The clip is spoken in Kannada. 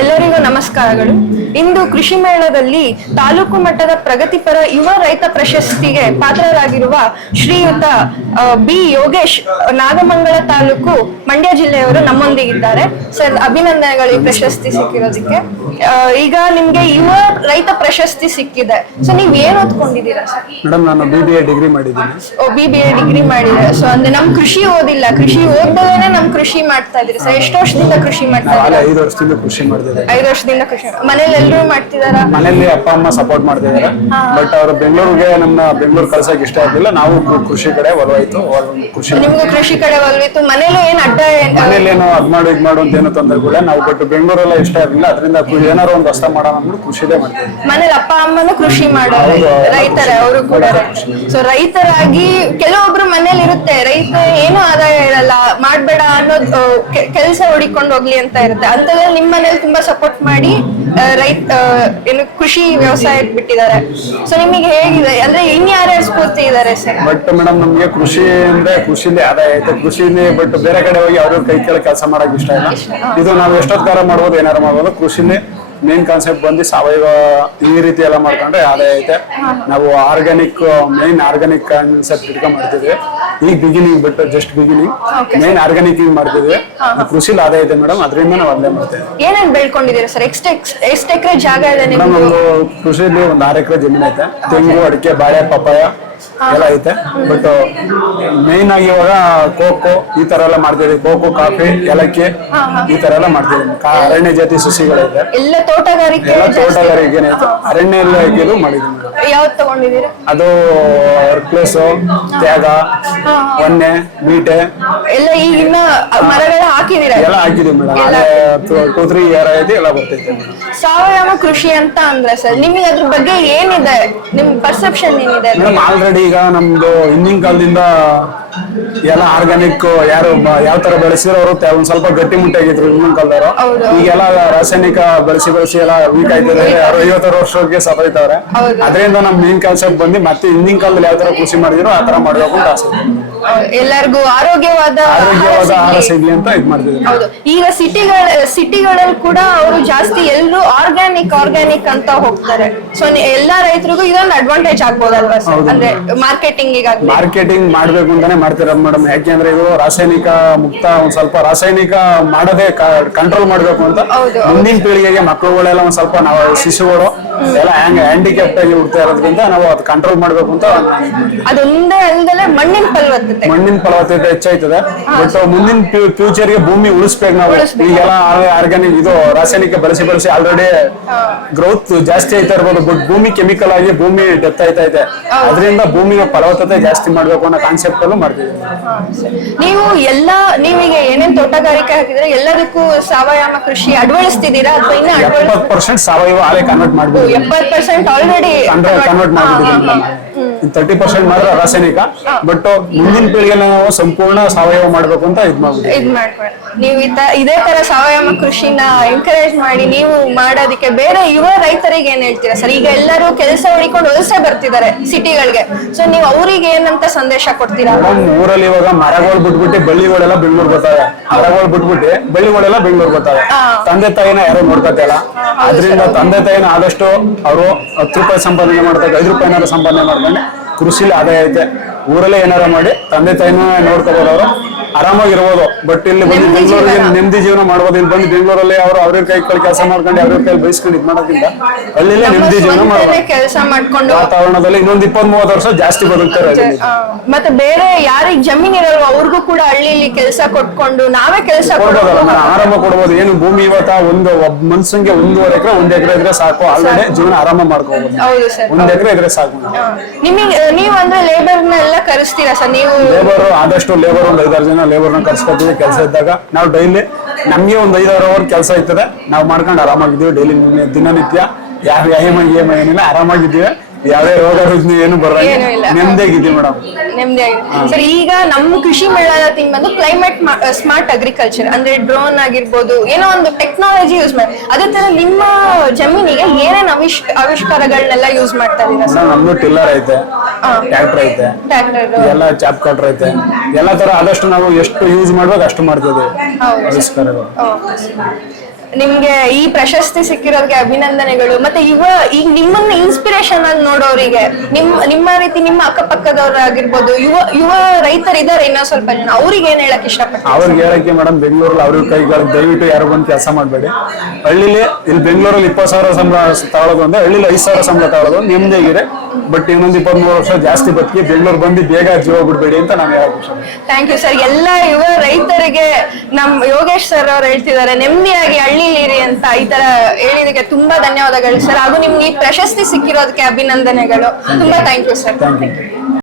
ಎಲ್ಲರಿಗೂ ನಮಸ್ಕಾರಗಳು. ಇಂದು ಕೃಷಿ ಮೇಳದಲ್ಲಿ ತಾಲೂಕು ಮಟ್ಟದ ಪ್ರಗತಿಪರ ಯುವ ರೈತ ಪ್ರಶಸ್ತಿಗೆ ಪಾತ್ರರಾಗಿರುವ ಶ್ರೀಯುತ ಬಿ ಯೋಗೇಶ್, ನಾಗಮಂಗಲ ತಾಲೂಕು, ಮಂಡ್ಯ ಜಿಲ್ಲೆಯವರು ನಮ್ಮೊಂದಿಗಿದ್ದಾರೆ. ಸರ್, ಅಭಿನಂದನೆಗಳು ಈ ಪ್ರಶಸ್ತಿ ಸಿಕ್ಕಿರೋದಕ್ಕೆ. ಈಗ ನಿಮ್ಗೆ ಯುವ ರೈತ ಪ್ರಶಸ್ತಿ ಸಿಕ್ಕಿದೆ. ಸೊ ನೀವ್ ಏನ್ ಓದ್ಕೊಂಡಿದ್ದೀರಾ ಸರ್? ಮೇಡಮ್, ನಾನು BBA ಡಿಗ್ರಿ ಮಾಡಿದ್ದೀನಿ. BBA ಡಿಗ್ರಿ ಮಾಡಿದ್ರೆ. ಸೊ ಅಂದ್ರೆ ನಮ್ ಕೃಷಿ ಓದಿಲ್ಲ, ಕೃಷಿ ಓದ್ದಲೇನೆ ನಮ್ ಕೃಷಿ ಮಾಡ್ತಾ ಇದ್ರಿ ಸರ್. ಎಷ್ಟು ವರ್ಷದಿಂದ ಕೃಷಿ ಮಾಡ್ತಾ ಇದ್ದೀರಾ? 5 ವರ್ಷದಿಂದ ಕೃಷಿ ಮಾಡ್ತಿದ್ದಾರೆ. 5 ವರ್ಷದಿಂದ ಕೃಷಿ. ಮನೇಲಿ ಎಲ್ಲರೂ ಮಾಡ್ತಿದಾರ? ಮನೇಲಿ ಅಪ್ಪ ಅಮ್ಮ ಸಪೋರ್ಟ್ ಮಾಡ್ತಿದ್ದಾರೆ. ಬಟ್ ಅವರು ಬೆಂಗಳೂರಿಗೆ ಬೆಂಗಳೂರು ಕಳ್ಸಕ್ ಇಷ್ಟ ಆಗಿಲ್ಲ. ನಾವು ಕೃಷಿ ಕಡೆ ಒಲವಾಯ್ತು. ನಿಮ್ಗೂ ಕೃಷಿ ಕಡೆ ಒಲವಿತ್ತು. ಮನೇಲಿ ಏನ್ ಅಡ್ಡ? ಮನೇಲಿ ಏನೋ ಅದ್ ಮಾಡು ಇದ್ ಮಾಡು ಅಂತ ಏನೋ ತೊಂದರೆ ಕೂಡ ನಾವು. ಬಟ್ ಬೆಂಗಳೂರೆಲ್ಲ ಇಷ್ಟ ಆಗಿಲ್ಲ. ಅದರಿಂದ ಏನಾರು ಒಂದು ಹೊಸ ಮಾಡೋಣ ಅಂದ್ಬಿಟ್ಟು ಕೃಷಿದೇ ಮಾಡ್ತೀವಿ. ಮನೇಲಿ ಅಪ್ಪ ಅಮ್ಮನು ಕೃಷಿ ಮಾಡೋರು, ರೈತರೇ ಅವರು ಕೂಡ. ಸೊ ರೈತರಾಗಿ ಕೆಲವೊಬ್ರು ಮನೇಲಿ ಇರುತ್ತೆ, ರೈತ ಏನು ಆದಾಯ ಇರಲ್ಲ, ಮಾಡ್ಬೇಡ ಅನ್ನೋದು, ಕೆಲಸ ಹುಡಿಕೊಂಡು ಹೋಗ್ಲಿ ಅಂತ ಇರುತ್ತೆ. ಅಂತದ್ರಲ್ಲಿ ನಿಮ್ ಮನೇಲಿ ತುಂಬಾ ಸಪೋರ್ಟ್ ಮಾಡಿ ಏನು ಕೃಷಿ ವ್ಯವಸಾಯಕ್ಕೆ ಬಿಟ್ಟಿದ್ದಾರೆ. ಸೊ ನಿಮಗೆ ಹೇಗಿದೆ ಅಂದ್ರೆ ಇನ್ಯಾರ್ಯಾರು ಸ್ಫೂರ್ತಿ ಇದಾರೆ ಸರ್? ಬಟ್ ಮೇಡಮ್, ನಮ್ಗೆ ಕೃಷಿ ಅಂದ್ರೆ ಕೃಷಿಲಿ ಆದಾಯ ಐತೆ. ಕೃಷಿಲಿ ಬಟ್ ಬೇರೆ ಕಡೆ ಹೋಗಿ ಅವ್ರ ಕೈ ಕೆಳಗೆ ಕೆಲಸ ಮಾಡಕ್ ಇಷ್ಟ ಇಲ್ಲ. ಇದು ನಾವು ಎಷ್ಟೊತ್ಕಾರ ಮಾಡ್ಬೋದು, ಏನಾರು ಮಾಡ್ಬೋದು. ಕೃಷಿಲಿ ಮೇನ್ ಕಾನ್ಸೆಪ್ಟ್ ಬಂದು ಸಾವಯವ ಈ ರೀತಿ ಎಲ್ಲ ಮಾಡ್ಕೊಂಡ್ರೆ ಆದಾಯ ಐತೆ. ನಾವು ಮೇನ್ ಆರ್ಗಾನಿಕ್ ಕಾನ್ಸೆಪ್ಟ್ ಇಟ್ಕೊಂಡ್ ಮಾಡ್ತಿದ್ವಿ. ಈಗ beginning, but just beginning. Main organic ಮಾಡ್ತಿದ್ವಿ. ಕೃಷಿಲಿ ಆದಾಯ ಐತೆ ಮೇಡಮ್, ಅದರಿಂದ ನಾವು ಅಲ್ಲೇ ಮಾಡ್ತೇವೆ. ಏನೇನ್ ಬೆಳ್ಕೊಂಡಿದ್ದೀರಾ ಸರ್? ಎಷ್ಟು ಎಕರೆ ಜಾಗ ಇದೆ ನಿಮ್ಗೆ? ನಮ್ದು ಕೃಷಿಲಿ ಒಂದು 6 ಎಕರೆ ಜಮೀನ್ ಐತೆ. ತೆಂಗು, ಅಡಿಕೆ, ಬಾಳೆ, ಪಪ್ಪಾಯ ಎಲ್ಲ ಐತೆ. ಬಟ್ ಮೇನ್ ಆಗಿ ಇವಾಗ ಕೋಕೋ ಈ ತರ ಎಲ್ಲ ಮಾಡ್ತಿದ್ವಿ. ಕೋಕೋ, ಕಾಫಿ, ಏಲಕ್ಕಿ ಈ ತರ ಎಲ್ಲ ಮಾಡ್ತಿದ್ವಿ. ಅರಣ್ಯ ಜಾತಿ ಸಸಿಗಳೈತೆ. ಎಲ್ಲ ತೋಟಗಾರಿಕೆ ಐತೆ. ಅರಣ್ಯ ಎಲ್ಲ ಹಾಕಿದ್ದು ಮಾಡಿದ್ವಿ. ಯಾವ್ದು ತಗೊಂಡಿದ್ದೀರಾ? ಅದು ಪ್ಲೇಸ್, ತ್ಯಾಗ, ಒನ್ನೆ, ಬೀಟೆ ಎಲ್ಲ ಈಗಿನ ಮರಗಳ ಹಾಕಿದೀರಾ? ಎಲ್ಲ ಹಾಕಿದ್ವಿ ಮೇಡಮ್. 2-3 ಇಯರ್ ಆಯ್ತು, ಎಲ್ಲ ಬರ್ತೈತೆ. ಸಾವಯವ ಕೃಷಿ ಅಂತ ಅಂದ್ರೆ ಸರ್, ನಿಮಗೆ ಅದ್ರ ಬಗ್ಗೆ ಏನಿದೆ, ನಿಮ್ ಪರ್ಸೆಪ್ಷನ್ ಏನಿದೆ? ಮೇಡಮ್, ಆಲ್ರೆಡಿ ಈಗ ನಮ್ದು ಹಿಂದಿನ ಕಾಲದಿಂದ ಎಲ್ಲ ಆರ್ಗಾನಿಕ್ ಯಾರು ಯಾವ ತರ ಬೆಳೆಸಿರೋ ಅವರು ಒಂದ್ ಸ್ವಲ್ಪ ಗಟ್ಟಿ ಮುಟ್ಟಾಗಿದ್ರು ಹಿಂದಿನ ಕಾಲದವರು. ಈಗೆಲ್ಲ ರಾಸಾಯನಿಕ ಬೆಳೆಸಿ ಎಲ್ಲ ವೀಕ್ ಆಯ್ತದೆ. 50 ವರ್ಷಕ್ಕೆ ಸತ್ತೋಯ್ತವ್ರೆ. ಅದರಿಂದ ನಮ್ ಮೇನ್ ಕಾನ್ಸೆಪ್ಟ್ ಬಂದು ಮತ್ತೆ ಹಿಂದಿನ ಕಾಲದಲ್ಲಿ ಯಾವ ತರ ಕೃಷಿ ಮಾಡಿದ್ರು ಆ ತರ ಮಾಡ್ಬೇಕು ಅಂತ ಆಸೆ. ಎಲ್ಲರಿಗೂ ಆರೋಗ್ಯವಾದ ಆಹಾರ ಸಿಗ್ಲಿ ಅಂತ ಇದ್ ಮಾಡ್ತಿದ್ರು. ಹೌದು. ಈಗ ಸಿಟಿಗಳಲ್ಲಿ ಕೂಡ ಅವರು ಜಾಸ್ತಿ ಎಲ್ಲರೂ ಆರ್ಗ್ಯಾನಿಕ್ ಅಂತ ಹೋಗ್ತಾರೆ. ಸೊ ಎಲ್ಲಾ ರೈತರಿಗೂ ಇದೊಂದು ಅಡ್ವಾಂಟೇಜ್ ಆಗ್ಬೋದಲ್ವಾ ಸರ್? ಅಂದ್ರೆ ಮಾರ್ಕೆಟಿಂಗ್ ಮಾಡ್ಬೇಕು ಅಂತಾನೆ ಮಾಡ್ತಿರೋದು ಮೇಡಮ್. ಯಾಕೆಂದ್ರೆ ಇದು ರಾಸಾಯನಿಕ ಮುಕ್ತ, ಒಂದ್ ಸ್ವಲ್ಪ ರಾಸಾಯನಿಕ ಮಾಡದೆ ಕಂಟ್ರೋಲ್ ಮಾಡ್ಬೇಕು ಅಂತ. ಮುಂದಿನ ಪೀಳಿಗೆಗೆ ಮಕ್ಕಳುಗಳೆಲ್ಲ ಒಂದ್ ಸ್ವಲ್ಪ ನಾವು ಶಿಶುಗಳು ಎಲ್ಲ ಹ್ಯಾಂಡಿಕ್ಯಾಪ್ಟ್ ಆಗಿ ಹುಡ್ತಾ ಇರೋದ್ರಿಂದ ನಾವು ಅದು ಕಂಟ್ರೋಲ್ ಮಾಡ್ಬೇಕು ಅಂತ. ಅದೊಂದೇ ಅಲ್ಲದೆ ಮಣ್ಣಿನ ಫಲವತ್ತತೆ ಹೆಚ್ಚಾಯ್ತದೆ. ಬಟ್ ಮುಂದಿನ ಫ್ಯೂಚರ್ ಗೆ ಭೂಮಿ ಉಳಿಸ್ಬೇಕು ನಾವು. ಈಗೆಲ್ಲ ಆರ್ಗಾನಿಕ್ ಇದು ರಾಸಾಯನಿಕ ಬಳಸಿ ಆಲ್ರೆಡಿ ಗ್ರೋತ್ ಜಾಸ್ತಿ ಆಯ್ತಾ ಇರ್ಬೋದು. ಬಟ್ ಭೂಮಿ ಕೆಮಿಕಲ್ ಆಗಿ ಭೂಮಿ ಡೆತ್ ಆಯ್ತಾ ಇದೆ. ಅದರಿಂದ ಭೂಮಿಗೆ ಫಲವತ್ತತೆ ಜಾಸ್ತಿ ಮಾಡ್ಬೇಕು ಅನ್ನೋ ಕಾನ್ಸೆಪ್ಟ್ ಅಲ್ಲೂ ಮಾಡ್ತಿದ್ದೀವಿ. ನೀವೀಗ ಏನೇನ್ ತೋಟಗಾರಿಕೆ ಹಾಕಿದ್ರೆ ಎಲ್ಲದಕ್ಕೂ ಸಾವಯವ ಕೃಷಿ ಅಳವಡಿಸ್ತಿದ್ದೀರಾ ಅಥವಾ ಇನ್ನ 70% ಸಾವಯವ ಆಲೆ ಕನ್ವರ್ಟ್ ಮಾಡ್ಬೋದು. 70% ಆಲ್ರೆಡಿ ಕನ್ವರ್ಟ್ ಮಾಡಿದ್ದೀವಿ. 30% ಮಾತ್ರ ರಾಸಾಯನಿಕ. ಬಟ್ ಮುಂದಿನ ಪೀಳಿಗೆ ನಾವು ಸಂಪೂರ್ಣ ಸಾವಯವ ಮಾಡ್ಬೇಕು ಅಂತ ಇದ್ ಮಾಡ್ಬೋದು. ನೀವು ಇದೇ ತರ ಸಾವಯವ ಕೃಷಿನ ಎಂಕರೇಜ್ ಮಾಡಿ ನೀವು ಮಾಡೋದಕ್ಕೆ ಬೇರೆ ಯುವ ರೈತರಿಗೆ ಏನ್ ಹೇಳ್ತೀರಾ ಸರ್? ಈಗ ಎಲ್ಲರೂ ಕೆಲಸ ಹುಡಿಕೊಂಡು ವಲಸೆ ಬರ್ತಿದ್ದಾರೆ ಸಿಟಿಗಳಿಗೆ. ಸೊ ನೀವು ಅವ್ರಿಗೆ ಏನಂತ ಸಂದೇಶ ಕೊಡ್ತೀರಾ? ಊರಲ್ಲಿ ಇವಾಗ ಮರಗಳು ಬಿಟ್ಬಿಟ್ಟು ಬಳ್ಳಿಗಳೆಲ್ಲ ಬೆಂಗಳೂರು ಬರ್ತಾವೆ. ಮರಗಳು ಬಿಟ್ಬಿಟ್ಟು ಬಳ್ಳಿಗಳೆಲ್ಲ ಬೆಂಗಳೂರು ಬರ್ತಾವೆ. ತಂದೆ ತಾಯಿನ ಯಾರು ನೋಡ್ಕೊತಾ ಇಲ್ಲ. ಅದರಿಂದ ತಂದೆ ತಾಯಿನ ಆದಷ್ಟು ಅವರು 10 ರೂಪಾಯಿ ಸಂಪಾದನೆ ಮಾಡ್ತಾರೆ, 5 ರೂಪಾಯಿನಾರು ಸಂಪಾದನೆ ಮಾಡ್ಕೊಂಡು ಕೃಷಿಲಿ ಆದಾಯ ಐತೆ. ಊರಲ್ಲೇ ಏನಾರ ಮಾಡಿ ತಂದೆ ತಾಯಿನ ನೋಡ್ಕೋಬಹುದು. ಅವರು ಆರಾಮಾಗಿರ್ಬೋದು. ಬಟ್ ಇಲ್ಲಿ ಬಂದು ಬೆಂಗಳೂರಿಗೆ ನೆಮ್ಮದಿ ಜೀವನ ಮಾಡ್ಬೋದು. ಇಲ್ಲಿ ಬಂದು ಬೆಂಗಳೂರಲ್ಲಿ ಅವ್ರ ಕೈ ಕೆಲಸ ಮಾಡ್ಕೊಂಡು ಅವ್ರ ಕೈ ಬಯಸ್ಕೊಂಡು ಇದ್ ಮಾಡೋದ್ರಿಂದ ಹಳ್ಳಿಲೇ ನೆಮ್ಮದಿ ಜೀವನ ಮಾಡ್ಬೋದು. ಕೆಲಸ ಮಾಡ್ಕೊಂಡು ವಾತಾವರಣದಲ್ಲಿ ಇನ್ನೊಂದು 20-30 ವರ್ಷ ಜಾಸ್ತಿ ಬದುಕ್ತಾರೆ. ಮತ್ತೆ ಬೇರೆ ಯಾರಿಗೆ ಜಮೀನ್ ಇರಲ್ವ ಅವ್ರಿಗೂ ಕೂಡ ಹಳ್ಳಿಲಿ ಕೆಲಸ ಕೊಟ್ಕೊಂಡು ನಾವೇ ಕೆಲಸ ಆರಾಮ ಕೊಡ್ಬೋದು. ಏನು ಭೂಮಿ ಇವತ್ತ ಒಂದು ಮನ್ಸಂಗೆ 1.5 ಎಕರೆ 1 ಎಕರೆ ಇದ್ರೆ ಸಾಕು. ಆಲ್ರೆಡಿ ಜೀವನ ಆರಾಮ ಮಾಡ್ಕೋಬಹುದು. 1 ಎಕರೆ ಇದ್ರೆ ಸಾಕು. ನಿಮಗೆ ನೀವು ಅಂದ್ರೆ ಲೇಬರ್ನೆಲ್ಲ ಕರೆಸ್ತೀರಾ ಸರ್? ನೀವು ಲೇಬರ್ ಆದಷ್ಟು ಲೇಬರ್ ಒಂದು 5-6 ಜನ ಲೇಬರ್ನ ಕರ್ಸ್ಕೊತೀವಿ. ಕೆಲಸ ಇದ್ದಾಗ ನಾವು ಡೈಲಿ ನಮ್ಗೆ ಒಂದು 5-6 ಅವರ್ ಕೆಲಸ ಇರ್ತದೆ. ನಾವು ಮಾಡ್ಕೊಂಡು ಆರಾಮಾಗಿದ್ದೀವಿ. ಡೈಲಿ ದಿನನಿತ್ಯ ಯಾವ ಏನಿಲ್ಲ, ಆರಾಮಾಗಿದ್ದೀವಿ. ಯಾವ್ದೇ ರೋಗ ರುಜಿನ ಏನು ಬರಲ್ಲ, ನೆಮ್ಮದಿಯಾಗಿದ್ದೀವಿ ಮೇಡಮ್. ಸರ್, ಈಗ ನಮ್ಮ ಕೃಷಿ ಮೇಳದ ಥೀಮ್ ಬಂದು ಕ್ಲೈಮೇಟ್ ಸ್ಮಾರ್ಟ್ ಅಗ್ರಿಕಲ್ಚರ್. ಅಂದ್ರೆ ಡ್ರೋನ್ ಆಗಿರ್ಬೋದು, ಏನೋ ಒಂದು ಟೆಕ್ನಾಲಜಿ ಯೂಸ್ ಮಾಡಿ. ಅದೇ ತರ ನಿಮ್ಮ ಜಮೀನಿಗೆ ಏನೇನು ಆವಿಷ್ಕಾರಗಳನ್ನೆಲ್ಲ ಯೂಸ್ ಮಾಡ್ತಾ ಇದ್ದೀರಾ ಸರ್? ನಮ್ದು ಟಿಲ್ಲರ್ ಐತೆ, ಟ್ರ್ಯಾಕ್ಟರ್ ಐತೆ, ಎಲ್ಲ ಚಾಪ್ ಕಟ್ರ್ ಐತೆ. ಎಲ್ಲ ತರ ಆದಷ್ಟು ನಾವು ಎಷ್ಟು ಯೂಸ್ ಮಾಡ್ಬೇಕು ಅಷ್ಟು ಮಾಡ್ತಿದ್ದೀವಿ ಆವಿಷ್ಕಾರಗಳು. ನಿಮ್ಗೆ ಈ ಪ್ರಶಸ್ತಿ ಸಿಕ್ಕಿರೋದಕ್ಕೆ ಅಭಿನಂದನೆಗಳು. ಮತ್ತೆ ಈಗ ನಿಮ್ಮನ್ನ ಇನ್ಸ್ಪಿರೇಷನ್ ಆಗಿ ನೋಡೋರಿಗೆ, ನಿಮ್ಮ ರೀತಿ ನಿಮ್ಮ ಅಕ್ಕಪಕ್ಕದವ್ರಾಗಿರ್ಬೋದು, ಯುವ ರೈತರಿದ್ದಾರೆ ಇನ್ನೂ ಸ್ವಲ್ಪ ಜನ, ಅವ್ರಿಗೆ ಏನ್ ಹೇಳಕ್ ಇಷ್ಟಪಡ್ತೀನಿ? ಅವ್ರಿಗೆ ಹೇಳಕ್ಕೆ ಮೇಡಮ್, ಬೆಂಗಳೂರಲ್ಲಿ ಅವ್ರ ಕೈಗಳಿಗೆ ದಯವಿಟ್ಟು ಯಾರು ಬಂದು ಕೆಲಸ ಮಾಡಬೇಡಿ. ಹಳ್ಳಿಲಿ ಇಲ್ಲಿ ಬೆಂಗಳೂರಲ್ಲಿ 20,000 ಸಂಬಳ ತಗೊಳ್ಳೋದು ಅಂದ್ರೆ ಹಳ್ಳಿಲಿ 5,000 ಸಂಬಳ ತಗೊಳ್ಳೋದು ನೆಮ್ಮದಿಯಾಗಿದೆ. ಬಟ್ ಇನ್ನೊಂದು 23 ವರ್ಷ ಜಾಸ್ತಿ ಬದುಕಿ ಬೆಂಗಳೂರು ಬಂದು ಬೇಗ ಜೀವ ಬಿಡ್ಬೇಡಿ ಅಂತ ನಾನು ಹೇಳಕ್ ಇಷ್ಟ. Thank you sir. ಎಲ್ಲ ಯುವ ರೈತರಿಗೆ ನಮ್ ಯೋಗೇಶ್ ಸರ್ ಅವ್ರು ಹೇಳ್ತಿದ್ದಾರೆ ನೆಮ್ಮದಿಯಾಗಿ ಹಳ್ಳಿಲಿರಿ ಅಂತ. ಈ ತರ ಹೇಳಿದಕ್ಕೆ ತುಂಬಾ ಧನ್ಯವಾದಗಳು ಸರ್. ಹಾಗೂ ನಿಮ್ಗೆ ಈ ಪ್ರಶಸ್ತಿ ಸಿಕ್ಕಿರೋದಕ್ಕೆ ಅಭಿನಂದನೆಗಳು. ತುಂಬಾ thank you sir. Thank you.